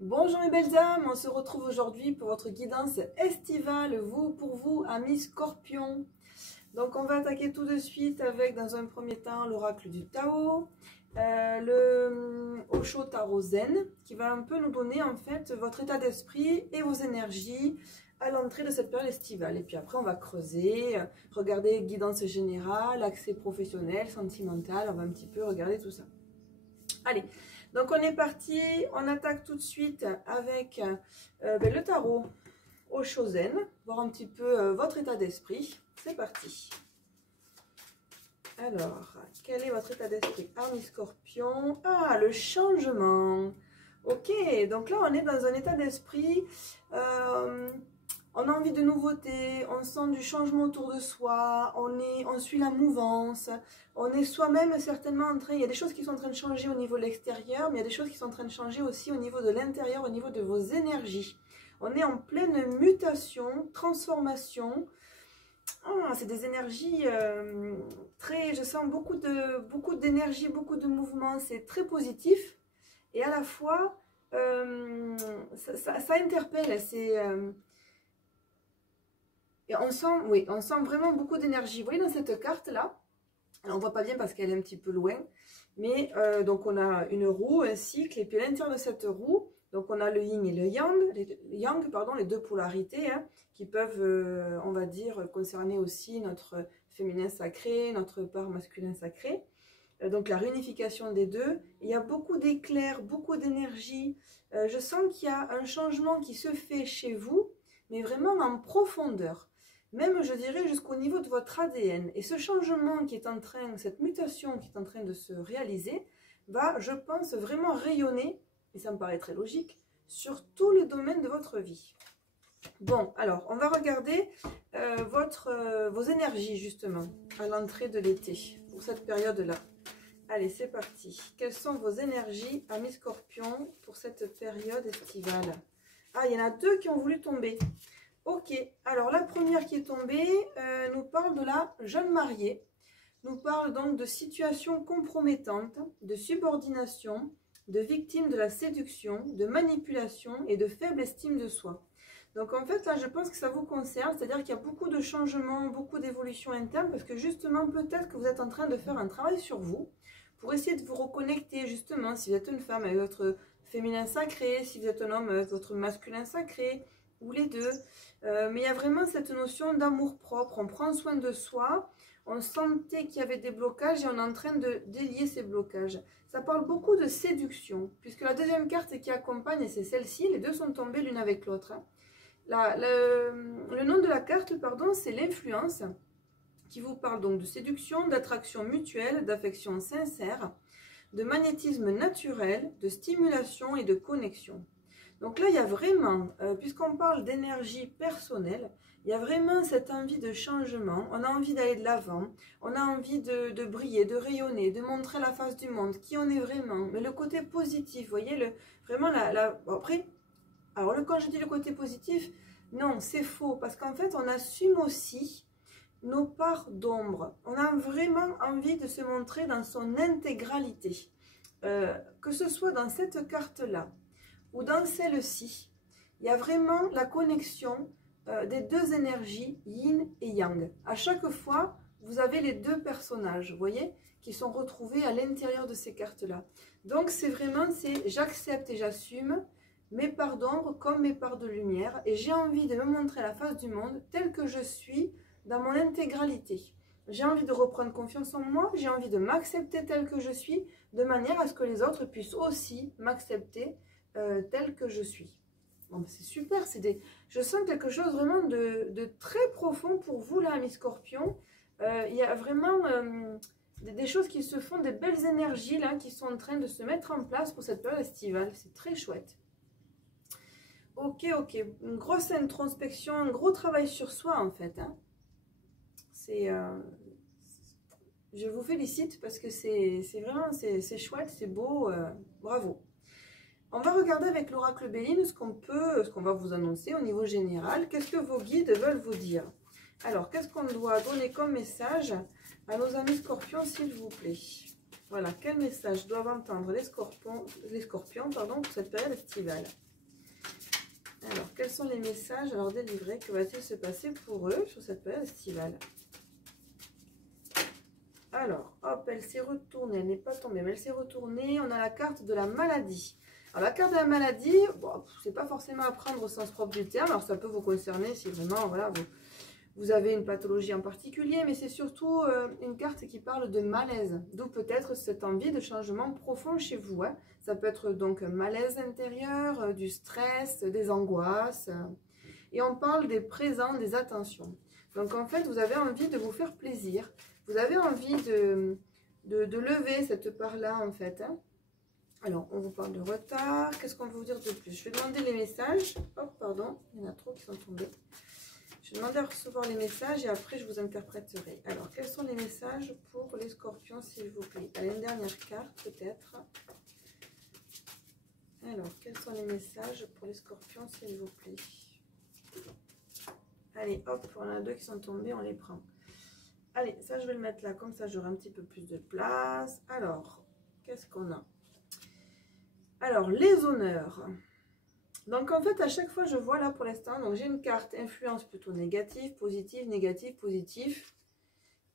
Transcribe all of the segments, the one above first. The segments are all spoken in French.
Bonjour mes belles âmes, on se retrouve aujourd'hui pour votre guidance estivale, vous pour vous, amis Scorpions. Donc on va attaquer tout de suite avec, dans un premier temps, l'oracle du Tao, le Osho Taro Zen, qui va un peu nous donner en fait votre état d'esprit et vos énergies à l'entrée de cette période estivale. Et puis après on va creuser, regarder guidance générale, accès professionnel, sentimental, on va un petit peu regarder tout ça. Allez, donc on est parti, on attaque tout de suite avec le tarot Osho Zen, voir un petit peu votre état d'esprit. C'est parti. Alors, quel est votre état d'esprit, amis Scorpion? Ah, le changement. Ok, donc là on est dans un état d'esprit, on a envie de nouveautés, on sent du changement autour de soi, on suit la mouvance, on est soi-même certainement en train, il y a des choses qui sont en train de changer au niveau de l'extérieur, mais il y a des choses qui sont en train de changer aussi au niveau de l'intérieur, au niveau de vos énergies. On est en pleine mutation, transformation. Ah, c'est des énergies très, je sens beaucoup d'énergie, beaucoup de mouvement, c'est très positif et à la fois ça interpelle, c'est... Et on sent, oui, on sent vraiment beaucoup d'énergie. Vous voyez dans cette carte-là, on ne voit pas bien parce qu'elle est un petit peu loin, mais donc on a une roue, un cycle, et puis à l'intérieur de cette roue, donc on a le yin et le yang, pardon, les deux polarités, hein, qui peuvent, on va dire, concerner aussi notre féminin sacré, notre part masculin sacré. Donc la réunification des deux. Il y a beaucoup d'éclairs, beaucoup d'énergie. Je sens qu'il y a un changement qui se fait chez vous, mais vraiment en profondeur. Même, je dirais, jusqu'au niveau de votre ADN. Et ce changement qui est en train, cette mutation qui est en train de se réaliser, va, je pense, vraiment rayonner, et ça me paraît très logique, sur tous les domaines de votre vie. Bon, alors, on va regarder vos énergies, justement, à l'entrée de l'été, pour cette période-là. Allez, c'est parti. Quelles sont vos énergies, amis Scorpions, pour cette période estivale? Ah, il y en a deux qui ont voulu tomber. Ok, alors la première qui est tombée nous parle de la jeune mariée, nous parle donc de situations compromettantes, de subordination, de victime de la séduction, de manipulation et de faible estime de soi. Donc en fait là je pense que ça vous concerne, c'est-à-dire qu'il y a beaucoup de changements, beaucoup d'évolutions internes parce que justement peut-être que vous êtes en train de faire un travail sur vous pour essayer de vous reconnecter justement si vous êtes une femme avec votre féminin sacré, si vous êtes un homme avec votre masculin sacré, ou les deux. Mais il y a vraiment cette notion d'amour propre, on prend soin de soi, on sentait qu'il y avait des blocages et on est en train de délier ces blocages. Ça parle beaucoup de séduction, puisque la deuxième carte qui accompagne, c'est celle-ci, les deux sont tombées l'une avec l'autre. Le nom de la carte, pardon, c'est l'influence, qui vous parle donc de séduction, d'attraction mutuelle, d'affection sincère, de magnétisme naturel, de stimulation et de connexion. Donc là, il y a vraiment, puisqu'on parle d'énergie personnelle, il y a vraiment cette envie de changement, on a envie d'aller de l'avant, on a envie de briller, de rayonner, de montrer la face du monde, qui on est vraiment, mais le côté positif, vous voyez, vraiment, bon, après, alors quand je dis le côté positif, non, c'est faux, parce qu'en fait, on assume aussi nos parts d'ombre, on a vraiment envie de se montrer dans son intégralité, que ce soit dans cette carte-là, ou dans celle-ci, il y a vraiment la connexion des deux énergies, yin et yang. À chaque fois, vous avez les deux personnages, vous voyez, qui sont retrouvés à l'intérieur de ces cartes-là. Donc, c'est vraiment, j'accepte et j'assume mes parts d'ombre comme mes parts de lumière, et j'ai envie de me montrer la face du monde telle que je suis dans mon intégralité. J'ai envie de reprendre confiance en moi, j'ai envie de m'accepter telle que je suis, de manière à ce que les autres puissent aussi m'accepter tel que je suis. Bon, c'est super, je sens quelque chose vraiment de très profond pour vous là, mes scorpions. Il y a vraiment des choses qui se font, des belles énergies là qui sont en train de se mettre en place pour cette période estivale. C'est très chouette. Ok, une grosse introspection, un gros travail sur soi en fait. Hein. Je vous félicite parce que c'est vraiment, c'est chouette, c'est beau, bravo. On va regarder avec l'oracle Béline ce qu'on va vous annoncer au niveau général. Qu'est-ce que vos guides veulent vous dire? Alors, qu'est-ce qu'on doit donner comme message à nos amis scorpions, s'il vous plaît? Voilà, quel message doivent entendre les scorpions pour cette période estivale? Alors, quels sont les messages à leur délivrer? Que va-t-il se passer pour eux sur cette période estivale? Alors, hop, elle s'est retournée. Elle n'est pas tombée, mais elle s'est retournée. On a la carte de la maladie. Alors, la carte de la maladie, bon, c'est pas forcément à prendre au sens propre du terme. Alors, ça peut vous concerner si vraiment, voilà, vous avez une pathologie en particulier, mais c'est surtout une carte qui parle de malaise, d'où peut-être cette envie de changement profond chez vous. Hein. Ça peut être donc un malaise intérieur, du stress, des angoisses. Et on parle des présents, des attentions. Donc en fait, vous avez envie de vous faire plaisir. Vous avez envie de lever cette part-là en fait. Hein. Alors, on vous parle de retard. Qu'est-ce qu'on veut vous dire de plus? Je vais demander les messages. Hop, pardon, il y en a trop qui sont tombés. Je vais demander à recevoir les messages et après je vous interpréterai. Alors, quels sont les messages pour les scorpions, s'il vous plaît? Allez, une dernière carte, peut-être. Alors, quels sont les messages pour les scorpions, s'il vous plaît? Allez, hop, on en a deux qui sont tombés, on les prend. Allez, ça, je vais le mettre là, comme ça, j'aurai un petit peu plus de place. Alors, qu'est-ce qu'on a? Alors, les honneurs. Donc en fait, à chaque fois, je vois là pour l'instant, donc j'ai une carte influence plutôt négative, positive, négative, positif.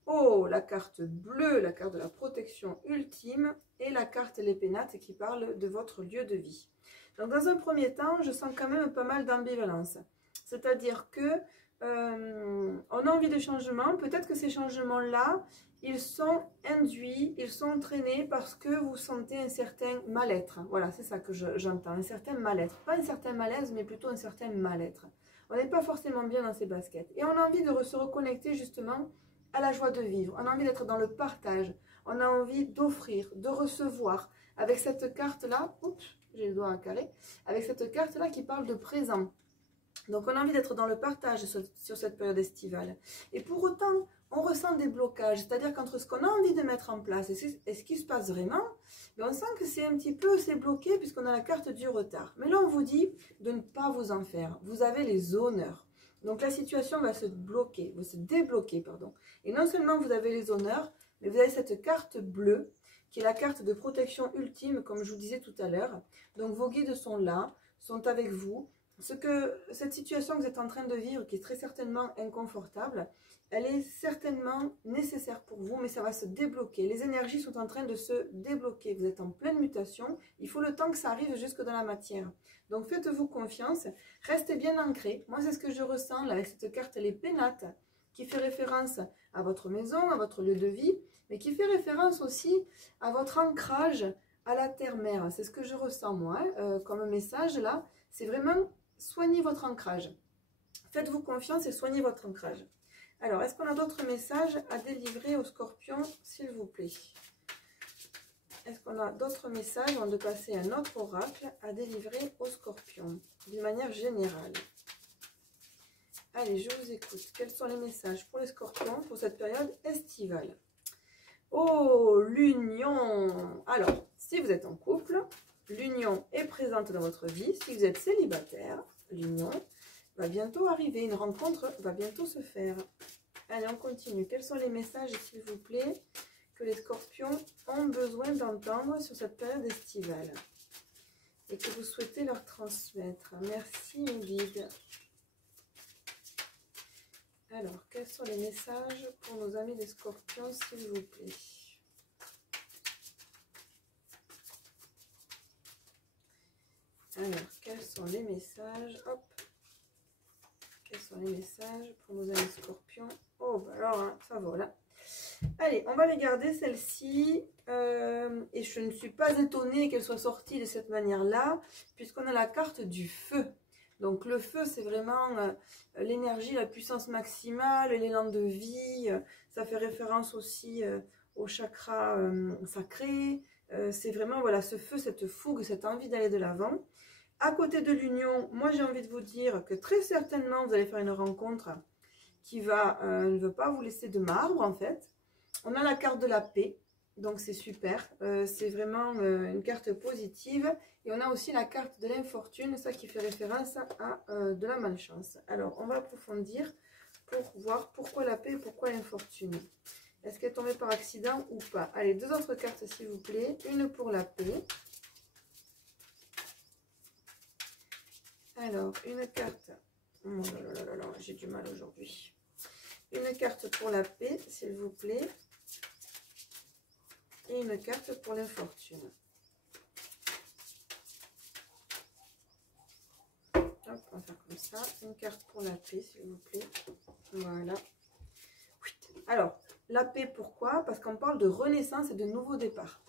Oh, la carte bleue, la carte de la protection ultime et la carte les pénates qui parle de votre lieu de vie. Donc dans un premier temps, je sens quand même pas mal d'ambivalence. C'est-à-dire que on a envie de changement, peut-être que ces changements-là, ils sont induits, ils sont entraînés parce que vous sentez un certain mal-être. Voilà, c'est ça que j'entends, un certain mal-être. Pas un certain malaise, mais plutôt un certain mal-être. On n'est pas forcément bien dans ses baskets. Et on a envie de se reconnecter justement à la joie de vivre. On a envie d'être dans le partage. On a envie d'offrir, de recevoir. Avec cette carte-là, oups, j'ai le doigt à carré, avec cette carte-là qui parle de présent. Donc, on a envie d'être dans le partage sur cette période estivale. Et pour autant, on ressent des blocages. C'est-à-dire qu'entre ce qu'on a envie de mettre en place et ce qui se passe vraiment, on sent que c'est un petit peu, c'est bloqué puisqu'on a la carte du retard. Mais là, on vous dit de ne pas vous en faire. Vous avez les honneurs. Donc, la situation va se bloquer, va se débloquer, pardon. Et non seulement vous avez les honneurs, mais vous avez cette carte bleue qui est la carte de protection ultime, comme je vous disais tout à l'heure. Donc, vos guides sont là, sont avec vous. Cette situation que vous êtes en train de vivre, qui est très certainement inconfortable, elle est certainement nécessaire pour vous, mais ça va se débloquer. Les énergies sont en train de se débloquer. Vous êtes en pleine mutation. Il faut le temps que ça arrive jusque dans la matière. Donc faites-vous confiance. Restez bien ancré. Moi, c'est ce que je ressens là avec cette carte, les pénates, qui fait référence à votre maison, à votre lieu de vie, mais qui fait référence aussi à votre ancrage à la terre-mère. C'est ce que je ressens moi, comme message là. C'est vraiment... soignez votre ancrage. Faites-vous confiance et soignez votre ancrage. Alors, est-ce qu'on a d'autres messages à délivrer aux scorpions, s'il vous plaît? Est-ce qu'on a d'autres messages avant de passer à un autre oracle à délivrer aux scorpions, d'une manière générale? Allez, je vous écoute. Quels sont les messages pour les scorpions pour cette période estivale? Oh, l'union! Alors, si vous êtes en couple, l'union est présente dans votre vie. Si vous êtes célibataire, l'union va bientôt arriver. Une rencontre va bientôt se faire. Allez, on continue. Quels sont les messages, s'il vous plaît, que les scorpions ont besoin d'entendre sur cette période estivale et que vous souhaitez leur transmettre? Merci, mes guides. Alors, quels sont les messages pour nos amis les scorpions, s'il vous plaît? Alors, quels sont les messages? Hop. Quels sont les messages pour nos amis scorpions? Oh, bah alors, hein, ça vole. Hein. Allez, on va les garder, celle-ci. Et je ne suis pas étonnée qu'elle soit sortie de cette manière-là, puisqu'on a la carte du feu. Donc, le feu, c'est vraiment l'énergie, la puissance maximale, l'élan de vie. Ça fait référence aussi au chakra sacré. C'est vraiment, voilà, ce feu, cette fougue, cette envie d'aller de l'avant. À côté de l'union, moi j'ai envie de vous dire que très certainement vous allez faire une rencontre qui ne veut pas vous laisser de marbre en fait. On a la carte de la paix, donc c'est super. C'est vraiment une carte positive. Et on a aussi la carte de l'infortune, ça qui fait référence à de la malchance. Alors on va approfondir pour voir pourquoi la paix et pourquoi l'infortune. Est-ce qu'elle est tombée par accident ou pas? Allez, deux autres cartes s'il vous plaît. Une pour la paix. Alors, une carte. Oh là là là là, j'ai du mal aujourd'hui. Une carte pour la paix, s'il vous plaît. Et une carte pour l'infortune. Hop, on va faire comme ça. Une carte pour la paix, s'il vous plaît. Voilà. Alors, la paix, pourquoi? Parce qu'on parle de renaissance et de nouveau départ.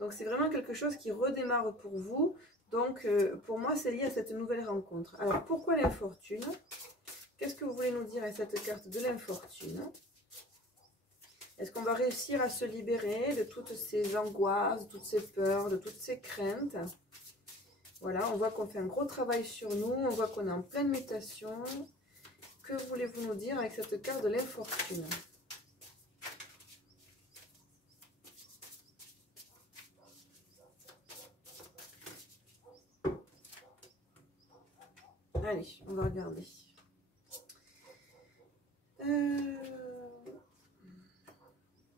Donc, c'est vraiment quelque chose qui redémarre pour vous. Donc, pour moi, c'est lié à cette nouvelle rencontre. Alors, pourquoi l'infortune? Qu'est-ce que vous voulez nous dire avec cette carte de l'infortune? Est-ce qu'on va réussir à se libérer de toutes ces angoisses, de toutes ces peurs, de toutes ces craintes? Voilà, on voit qu'on fait un gros travail sur nous, on voit qu'on est en pleine mutation. Que voulez-vous nous dire avec cette carte de l'infortune? Allez, on va regarder.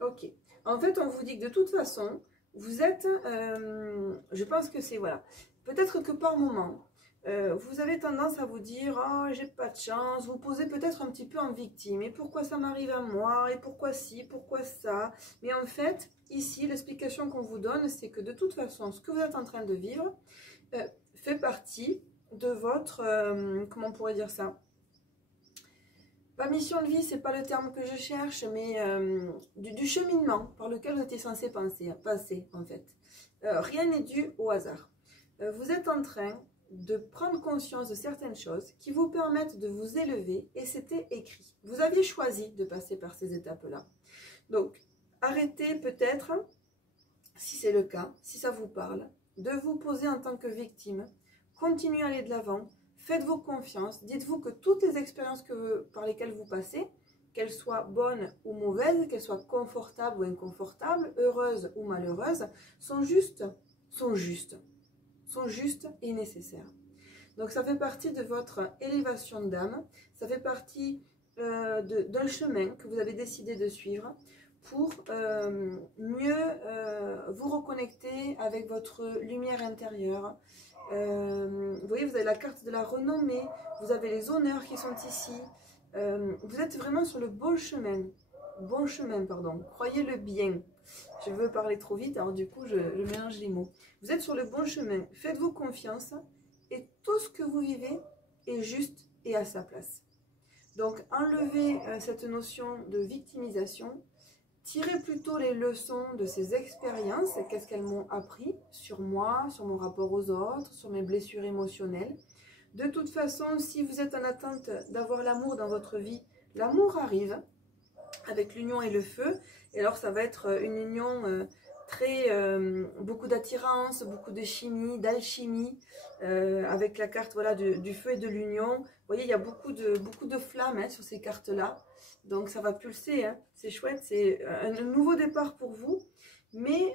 Ok. En fait, on vous dit que de toute façon, vous êtes... je pense que c'est... Voilà. Peut-être que par moment, vous avez tendance à vous dire « Oh, j'ai pas de chance ». Vous posez peut-être un petit peu en victime. Et pourquoi ça m'arrive à moi? Et pourquoi ci? Pourquoi ça? Mais en fait, ici, l'explication qu'on vous donne, c'est que de toute façon, ce que vous êtes en train de vivre fait partie de votre... comment on pourrait dire ça? Pas mission de vie, c'est pas le terme que je cherche, mais du cheminement par lequel vous étiez censé passer en fait. Rien n'est dû au hasard. Vous êtes en train de prendre conscience de certaines choses qui vous permettent de vous élever et c'était écrit. Vous aviez choisi de passer par ces étapes-là. Donc, arrêtez peut-être, si c'est le cas, si ça vous parle, de vous poser en tant que victime. Continuez à aller de l'avant. Faites-vous confiance, dites-vous que toutes les expériences par lesquelles vous passez, qu'elles soient bonnes ou mauvaises, qu'elles soient confortables ou inconfortables, heureuses ou malheureuses, sont justes et nécessaires. Donc ça fait partie de votre élévation d'âme, ça fait partie d'un chemin que vous avez décidé de suivre pour mieux vous reconnecter avec votre lumière intérieure. Vous voyez, vous avez la carte de la renommée, vous avez les honneurs qui sont ici. Vous êtes vraiment sur le bon chemin. Croyez-le bien. Je veux parler trop vite, alors du coup, je mélange les mots. Vous êtes sur le bon chemin. Faites-vous confiance et tout ce que vous vivez est juste et à sa place. Donc, enlevez cette notion de victimisation. Tirez plutôt les leçons de ces expériences, qu'est-ce qu'elles m'ont appris sur moi, sur mon rapport aux autres, sur mes blessures émotionnelles. De toute façon, si vous êtes en attente d'avoir l'amour dans votre vie, l'amour arrive avec l'union et le feu. Et alors ça va être une union beaucoup d'attirance, beaucoup de chimie, d'alchimie, avec la carte voilà, du feu et de l'union. Vous voyez, il y a beaucoup de flammes hein, sur ces cartes-là. Donc ça va pulser, hein. C'est chouette, c'est un nouveau départ pour vous. Mais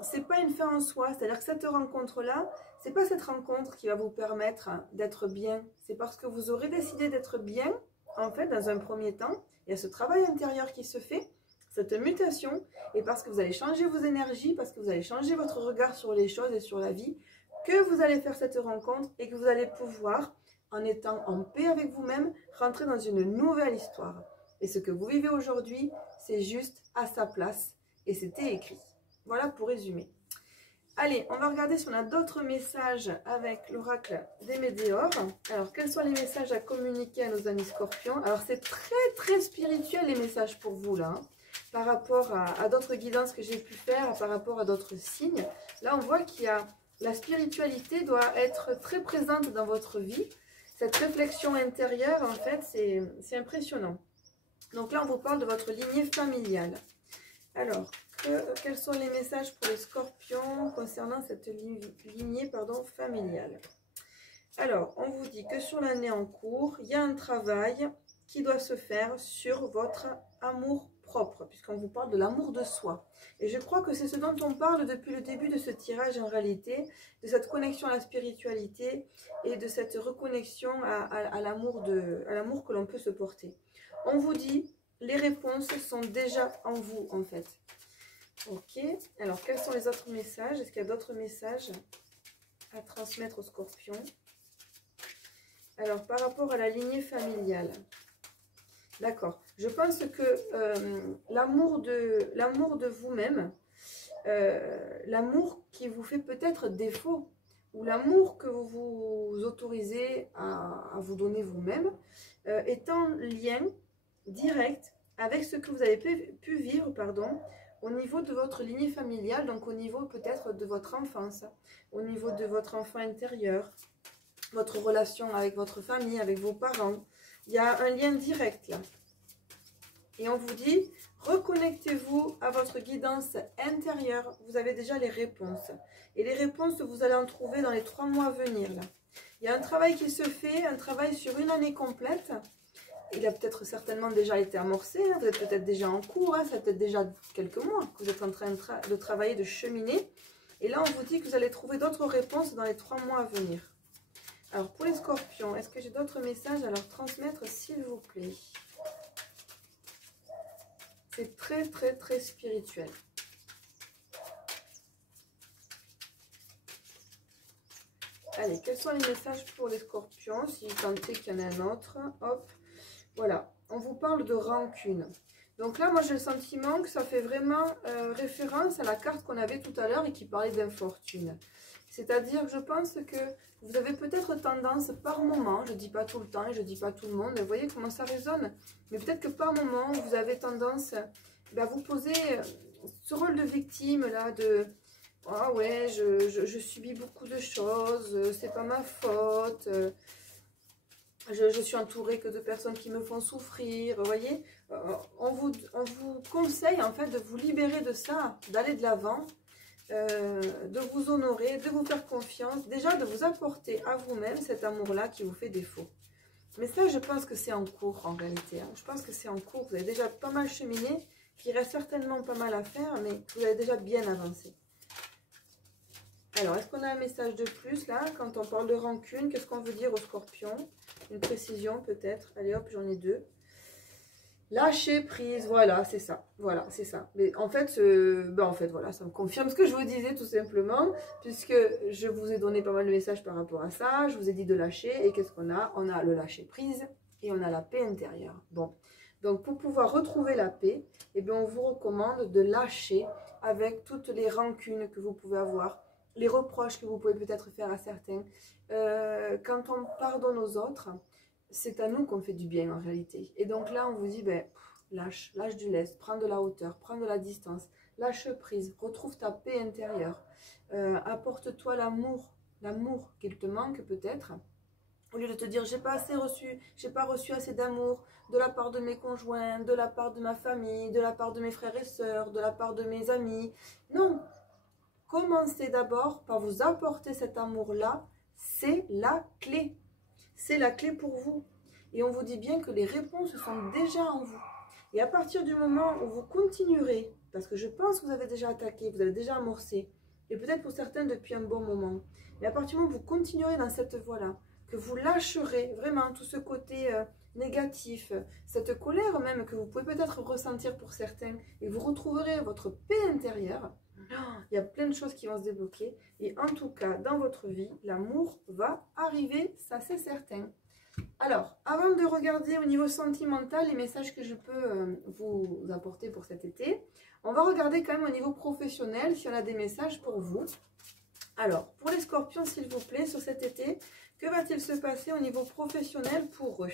c'est pas une fin en soi, c'est-à-dire que cette rencontre-là, c'est pas cette rencontre qui va vous permettre d'être bien. C'est parce que vous aurez décidé d'être bien, en fait, dans un premier temps. Il y a ce travail intérieur qui se fait, cette mutation, et parce que vous allez changer vos énergies, parce que vous allez changer votre regard sur les choses et sur la vie, que vous allez faire cette rencontre et que vous allez pouvoir, en étant en paix avec vous-même, rentrer dans une nouvelle histoire. Et ce que vous vivez aujourd'hui, c'est juste à sa place. Et c'était écrit. Voilà pour résumer. Allez, on va regarder si on a d'autres messages avec l'oracle des Météores. Alors, quels sont les messages à communiquer à nos amis scorpions? Alors, c'est très spirituel les messages pour vous là. Hein, par rapport à d'autres guidances que j'ai pu faire, par rapport à d'autres signes. Là, on voit qu'il y a la spiritualité doit être très présente dans votre vie. Cette réflexion intérieure, en fait, c'est impressionnant. Donc là, on vous parle de votre lignée familiale. Alors, quels sont les messages pour les scorpions concernant cette lignée familiale? Alors, on vous dit que sur l'année en cours, il y a un travail qui doit se faire sur votre amour propre, puisqu'on vous parle de l'amour de soi. Et je crois que c'est ce dont on parle depuis le début de ce tirage en réalité, de cette connexion à la spiritualité et de cette reconnexion à l'amour que l'on peut se porter. On vous dit, les réponses sont déjà en vous en fait. Ok, alors quels sont les autres messages? Est-ce qu'il y a d'autres messages à transmettre aux scorpions? Alors, par rapport à la lignée familiale, d'accord. Je pense que l'amour de vous-même, l'amour qui vous fait peut-être défaut, ou l'amour que vous vous autorisez à vous donner vous-même, est en lien direct avec ce que vous avez pu vivre, pardon, au niveau de votre lignée familiale, donc au niveau peut-être de votre enfance, au niveau de votre enfant intérieur, votre relation avec votre famille, avec vos parents. Il y a un lien direct là. Et on vous dit, reconnectez-vous à votre guidance intérieure. Vous avez déjà les réponses. Et les réponses, vous allez en trouver dans les 3 mois à venir là. Il y a un travail qui se fait, un travail sur une année complète. Il a peut-être certainement déjà été amorcé, hein. Vous êtes peut-être déjà en cours, hein. Ça fait peut-être déjà quelques mois que vous êtes en train de travailler, de cheminer. Et là, on vous dit que vous allez trouver d'autres réponses dans les 3 mois à venir. Alors, pour les scorpions, est-ce que j'ai d'autres messages à leur transmettre, s'il vous plaît? C'est très, très, très spirituel. Allez, quels sont les messages pour les scorpions? Si vous sentez qu'il y en a un autre, hop. Voilà, on vous parle de rancune. Donc là, moi, j'ai le sentiment que ça fait vraiment référence à la carte qu'on avait tout à l'heure et qui parlait d'infortune. C'est-à-dire, je pense que vous avez peut-être tendance par moment, je ne dis pas tout le temps et je ne dis pas tout le monde, mais vous voyez comment ça résonne. Mais peut-être que par moment, vous avez tendance à vous poser ce rôle de victime là, de « Ah ouais, je subis beaucoup de choses, c'est pas ma faute ». Je suis entourée que de personnes qui me font souffrir, vous voyez. On vous conseille en fait de vous libérer de ça, d'aller de l'avant, de vous honorer, de vous faire confiance, déjà de vous apporter à vous-même cet amour-là qui vous fait défaut. Mais ça, je pense que c'est en cours en réalité. Hein. Je pense que c'est en cours, vous avez déjà pas mal cheminé, qu'il reste certainement pas mal à faire, mais vous avez déjà bien avancé. Alors, est-ce qu'on a un message de plus là? Quand on parle de rancune, qu'est-ce qu'on veut dire aux scorpions? Une précision peut-être. Allez hop, j'en ai 2. Lâcher prise, voilà, c'est ça. Voilà, c'est ça. Mais en fait, voilà, ça me confirme ce que je vous disais tout simplement, puisque je vous ai donné pas mal de messages par rapport à ça. Je vous ai dit de lâcher. Et qu'est-ce qu'on a? On a le lâcher prise et on a la paix intérieure. Bon, donc pour pouvoir retrouver la paix, eh bien, on vous recommande de lâcher avec toutes les rancunes que vous pouvez avoir, les reproches que vous pouvez peut-être faire à certains. Quand on pardonne aux autres, c'est à nous qu'on fait du bien en réalité. Et donc là, on vous dit, ben, lâche du lest, prends de la hauteur, prends de la distance, lâche prise, retrouve ta paix intérieure, apporte-toi l'amour qu'il te manque peut-être. Au lieu de te dire, j'ai pas reçu assez d'amour de la part de mes conjoints, de la part de ma famille, de la part de mes frères et sœurs, de la part de mes amis. Non, commencez d'abord par vous apporter cet amour-là, c'est la clé. C'est la clé pour vous. Et on vous dit bien que les réponses sont déjà en vous. Et à partir du moment où vous continuerez, parce que je pense que vous avez déjà attaqué, vous avez déjà amorcé, et peut-être pour certains depuis un bon moment, mais à partir du moment où vous continuerez dans cette voie-là, que vous lâcherez vraiment tout ce côté négatif, cette colère même que vous pouvez peut-être ressentir pour certains, et vous retrouverez votre paix intérieure, il y a plein de choses qui vont se débloquer. Et en tout cas, dans votre vie, l'amour va arriver, ça c'est certain. Alors, avant de regarder au niveau sentimental les messages que je peux vous apporter pour cet été, on va regarder quand même au niveau professionnel si on a des messages pour vous. Alors, pour les scorpions, s'il vous plaît, sur cet été, que va-t-il se passer au niveau professionnel pour eux?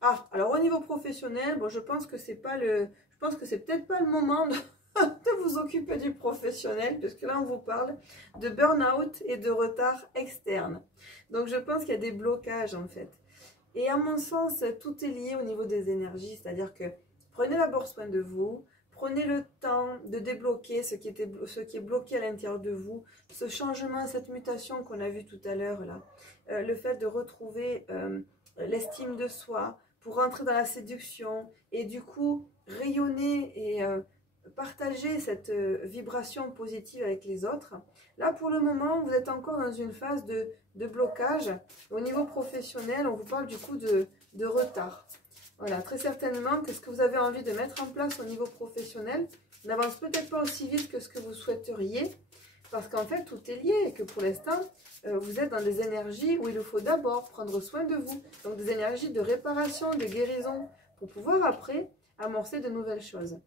Ah, alors au niveau professionnel, bon, je pense que c'est peut-être pas le moment de vous occuper du professionnel, puisque là on vous parle de burn-out et de retard externe. Donc je pense qu'il y a des blocages en fait. Et à mon sens, tout est lié au niveau des énergies, c'est-à-dire que prenez d'abord soin de vous, prenez le temps de débloquer ce qui est bloqué à l'intérieur de vous, ce changement, cette mutation qu'on a vu tout à l'heure là, le fait de retrouver l'estime de soi, pour rentrer dans la séduction et du coup rayonner et partager cette vibration positive avec les autres. Là, pour le moment, vous êtes encore dans une phase de blocage. Au niveau professionnel, on vous parle du coup de retard. Voilà, très certainement que ce que vous avez envie de mettre en place au niveau professionnel n'avance peut-être pas aussi vite que ce que vous souhaiteriez. Parce qu'en fait, tout est lié et que pour l'instant, vous êtes dans des énergies où il faut d'abord prendre soin de vous. Donc des énergies de réparation, de guérison, pour pouvoir après amorcer de nouvelles choses.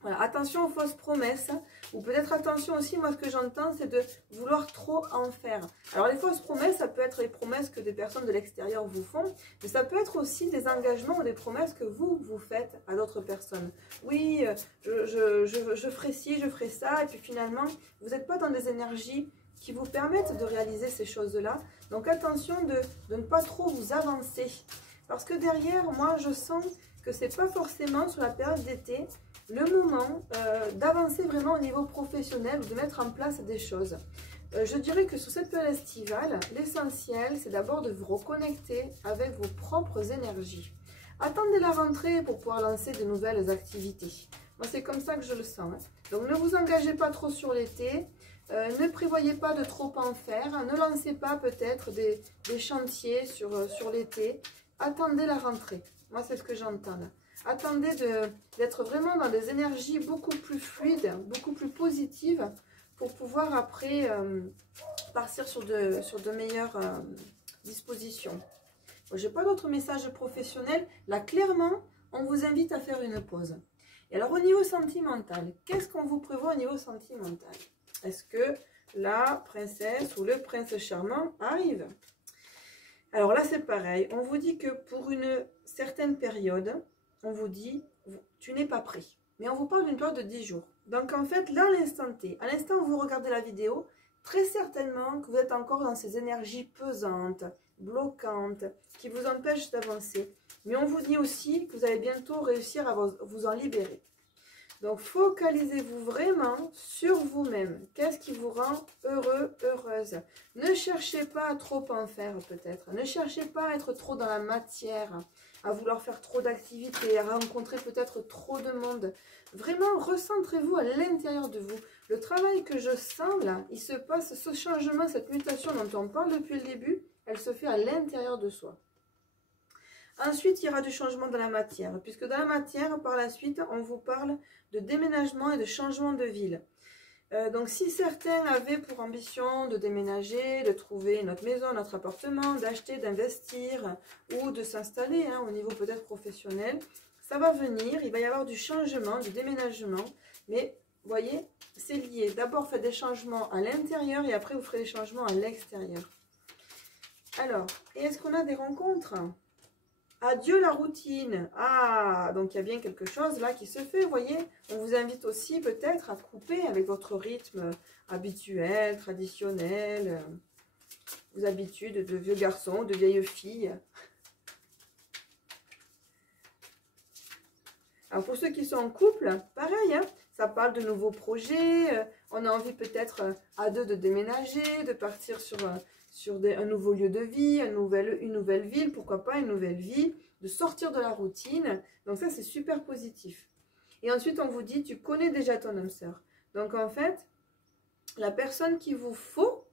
Voilà, attention aux fausses promesses, ou peut-être attention aussi, moi ce que j'entends, c'est de vouloir trop en faire. Alors les fausses promesses, ça peut être les promesses que des personnes de l'extérieur vous font, mais ça peut être aussi des engagements ou des promesses que vous faites à d'autres personnes. Oui, je ferai ci, je ferai ça, et puis finalement, vous n'êtes pas dans des énergies qui vous permettent de réaliser ces choses-là. Donc attention de ne pas trop vous avancer. Parce que derrière, moi je sens que c'est pas forcément sur la période d'été, le moment d'avancer vraiment au niveau professionnel ou de mettre en place des choses. Je dirais que sur cette période estivale, l'essentiel, c'est d'abord de vous reconnecter avec vos propres énergies. Attendez la rentrée pour pouvoir lancer de nouvelles activités. Moi, c'est comme ça que je le sens. Hein. Donc, ne vous engagez pas trop sur l'été. Ne prévoyez pas de trop en faire. Ne lancez pas peut-être des chantiers sur l'été. Attendez la rentrée. Moi, c'est ce que j'entends là. Attendez d'être vraiment dans des énergies beaucoup plus fluides, beaucoup plus positives pour pouvoir après partir sur de meilleures dispositions. Je n'ai pas d'autres messages professionnels. Là, clairement, on vous invite à faire une pause. Et alors, au niveau sentimental, qu'est-ce qu'on vous prévoit au niveau sentimental? Est-ce que la princesse ou le prince charmant arrive? Alors là, c'est pareil. On vous dit que pour une certaine période, on vous dit, tu n'es pas prêt. Mais on vous parle d'une période de 10 jours. Donc en fait, là, à l'instant T, à l'instant où vous regardez la vidéo, très certainement que vous êtes encore dans ces énergies pesantes, bloquantes, qui vous empêchent d'avancer. Mais on vous dit aussi que vous allez bientôt réussir à vous en libérer. Donc focalisez-vous vraiment sur vous-même. Qu'est-ce qui vous rend heureux, heureuse? Ne cherchez pas à trop en faire peut-être. Ne cherchez pas à être trop dans la matière, à vouloir faire trop d'activités, à rencontrer peut-être trop de monde. Vraiment, recentrez-vous à l'intérieur de vous. Le travail que je sens là, il se passe, ce changement, cette mutation dont on parle depuis le début, elle se fait à l'intérieur de soi. Ensuite, il y aura du changement dans la matière, puisque dans la matière, par la suite, on vous parle de déménagement et de changement de ville. Donc, si certains avaient pour ambition de déménager, de trouver notre maison, notre appartement, d'acheter, d'investir ou de s'installer au niveau peut-être professionnel, ça va venir, il va y avoir du changement, du déménagement, mais vous voyez, c'est lié. D'abord, faites des changements à l'intérieur et après, vous ferez des changements à l'extérieur. Alors, est-ce qu'on a des rencontres ? Adieu la routine. Ah, donc il y a bien quelque chose là qui se fait, vous voyez. On vous invite aussi peut-être à couper avec votre rythme habituel, traditionnel, vos habitudes de vieux garçons, de vieilles filles. Alors pour ceux qui sont en couple, pareil, hein, ça parle de nouveaux projets. On a envie peut-être à deux de déménager, de partir sur un nouveau lieu de vie, une nouvelle ville, pourquoi pas une nouvelle vie, de sortir de la routine. Donc ça, c'est super positif. Et ensuite, on vous dit, tu connais déjà ton âme sœur. Donc en fait, la personne qu'il vous faut,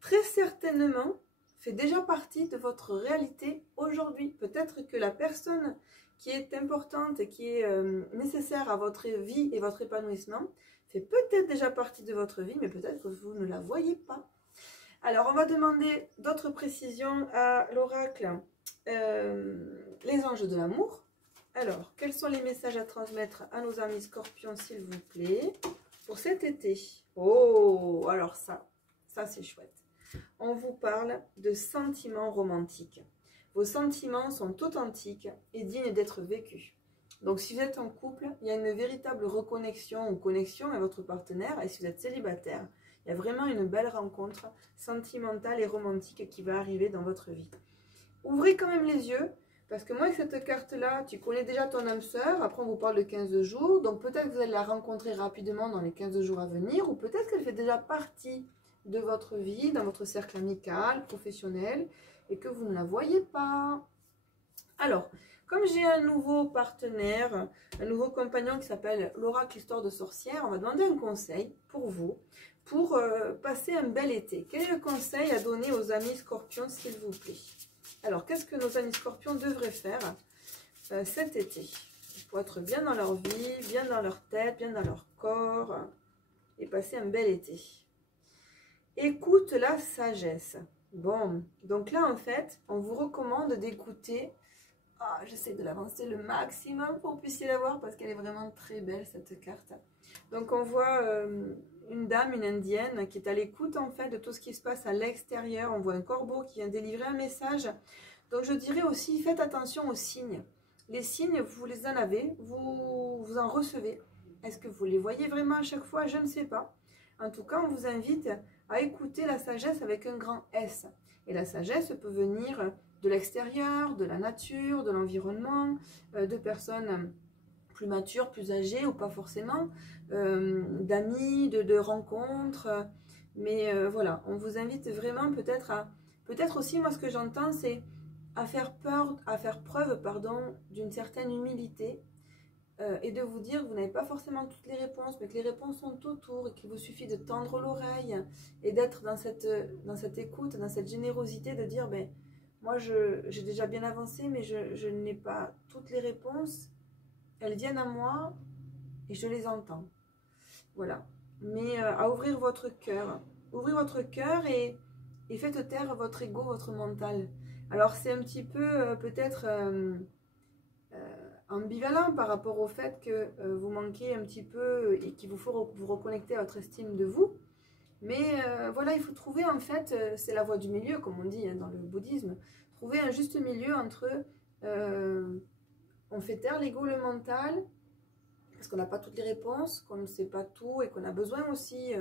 très certainement, fait déjà partie de votre réalité aujourd'hui. Peut-être que la personne qui est importante et qui est nécessaire à votre vie et votre épanouissement fait peut-être déjà partie de votre vie, mais peut-être que vous ne la voyez pas. Alors, on va demander d'autres précisions à l'oracle, les anges de l'amour. Alors, quels sont les messages à transmettre à nos amis scorpions, s'il vous plaît, pour cet été? Oh, alors ça c'est chouette. On vous parle de sentiments romantiques. Vos sentiments sont authentiques et dignes d'être vécus. Donc, si vous êtes en couple, il y a une véritable reconnexion ou connexion avec votre partenaire. Et si vous êtes célibataire, il y a vraiment une belle rencontre sentimentale et romantique qui va arriver dans votre vie. Ouvrez quand même les yeux, parce que moi, avec cette carte-là, tu connais déjà ton âme sœur. Après, on vous parle de 15 jours. Donc, peut-être que vous allez la rencontrer rapidement dans les 15 jours à venir. Ou peut-être qu'elle fait déjà partie de votre vie, dans votre cercle amical, professionnel, et que vous ne la voyez pas. Alors, comme j'ai un nouveau partenaire, un nouveau compagnon qui s'appelle l'oracle Histoire de Sorcière, on va demander un conseil pour vous, pour passer un bel été. Quel est le conseil à donner aux amis scorpions, s'il vous plaît? Alors, qu'est-ce que nos amis scorpions devraient faire cet été pour être bien dans leur vie, bien dans leur tête, bien dans leur corps, et passer un bel été? Écoute la sagesse. Bon, donc là, en fait, on vous recommande d'écouter. Ah, j'essaie de l'avancer le maximum pour que vous puissiez la voir parce qu'elle est vraiment très belle, cette carte. Donc, on voit une dame, une indienne, qui est à l'écoute, en fait, de tout ce qui se passe à l'extérieur. On voit un corbeau qui vient délivrer un message. Donc, je dirais aussi, faites attention aux signes. Les signes, vous les en avez, vous en recevez. Est-ce que vous les voyez vraiment à chaque fois? Je ne sais pas. En tout cas, on vous invite à écouter la sagesse avec un grand S. Et la sagesse peut venir de l'extérieur, de la nature, de l'environnement, de personnes plus matures, plus âgées ou pas forcément, d'amis, de rencontres. Mais voilà, on vous invite vraiment peut-être à... Peut-être aussi, moi, ce que j'entends, c'est à faire preuve, pardon, d'une certaine humilité et de vous dire que vous n'avez pas forcément toutes les réponses, mais que les réponses sont autour et qu'il vous suffit de tendre l'oreille et d'être dans cette écoute, dans cette générosité, de dire, ben, moi, j'ai déjà bien avancé, mais je n'ai pas toutes les réponses. Elles viennent à moi et je les entends. Voilà. Mais à ouvrir votre cœur. Ouvrez votre cœur et faites taire votre ego, votre mental. Alors, c'est un petit peu peut-être ambivalent par rapport au fait que vous manquez un petit peu et qu'il vous faut vous reconnecter à votre estime de vous. Mais voilà, il faut trouver en fait, c'est la voie du milieu comme on dit hein, dans le bouddhisme, trouver un juste milieu entre on fait taire l'ego, le mental, parce qu'on n'a pas toutes les réponses, qu'on ne sait pas tout et qu'on a besoin aussi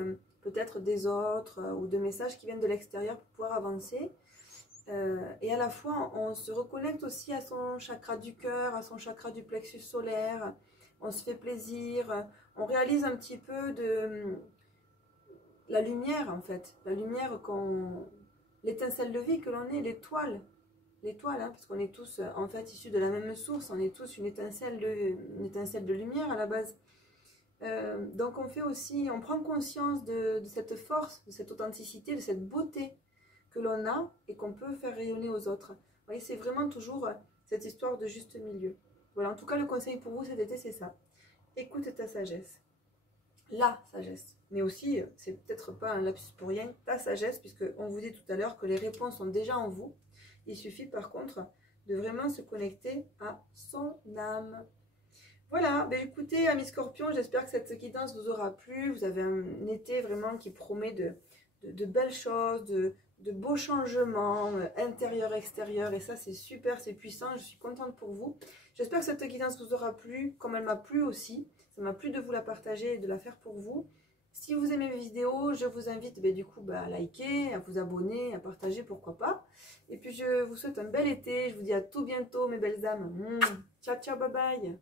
peut-être des autres ou de messages qui viennent de l'extérieur pour pouvoir avancer. Et à la fois, on se reconnecte aussi à son chakra du cœur, à son chakra du plexus solaire. On se fait plaisir. On réalise un petit peu de la lumière, en fait. La lumière l'étincelle de vie que l'on est, l'étoile. L'étoile, hein, parce qu'on est tous, en fait, issus de la même source. On est tous une étincelle de lumière à la base. Donc, on fait aussi, on prend conscience de cette force, de cette authenticité, de cette beauté que l'on a et qu'on peut faire rayonner aux autres. Vous voyez, c'est vraiment toujours cette histoire de juste milieu. Voilà, en tout cas, le conseil pour vous cet été, c'est ça. Écoute ta sagesse. La sagesse. Mais aussi, c'est peut-être pas un lapsus pour rien, ta sagesse, puisque on vous dit tout à l'heure que les réponses sont déjà en vous. Il suffit par contre de vraiment se connecter à son âme. Voilà, ben écoutez, amis scorpions, j'espère que cette guidance vous aura plu. Vous avez un été vraiment qui promet de belles choses, de beaux changements intérieurs, extérieurs. Et ça, c'est super, c'est puissant. Je suis contente pour vous. J'espère que cette guidance vous aura plu, comme elle m'a plu aussi. Ça m'a plu de vous la partager et de la faire pour vous. Si vous aimez mes vidéos, je vous invite du coup à liker, à vous abonner, à partager, pourquoi pas. Et puis, je vous souhaite un bel été. Je vous dis à tout bientôt, mes belles âmes. Ciao, ciao, bye bye.